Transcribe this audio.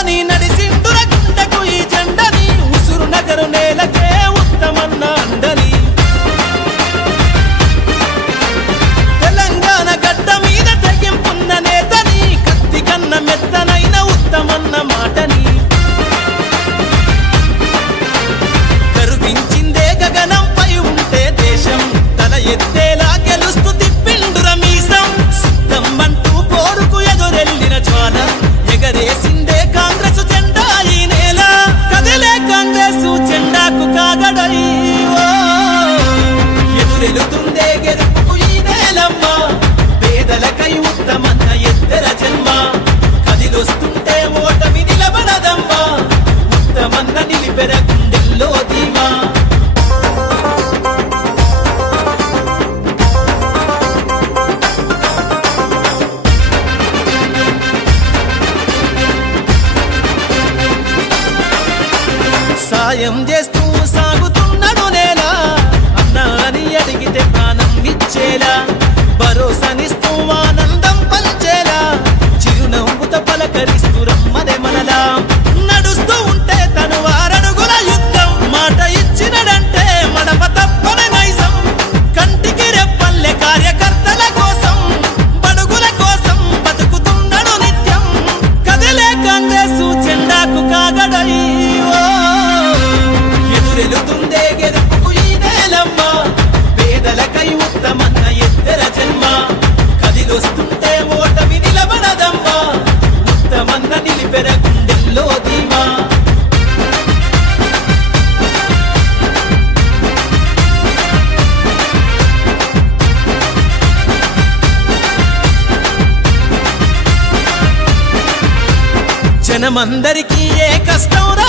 funny now. సాయం చేస్తూ సాగుతూ మనమందరికీ ఏ కష్టం రా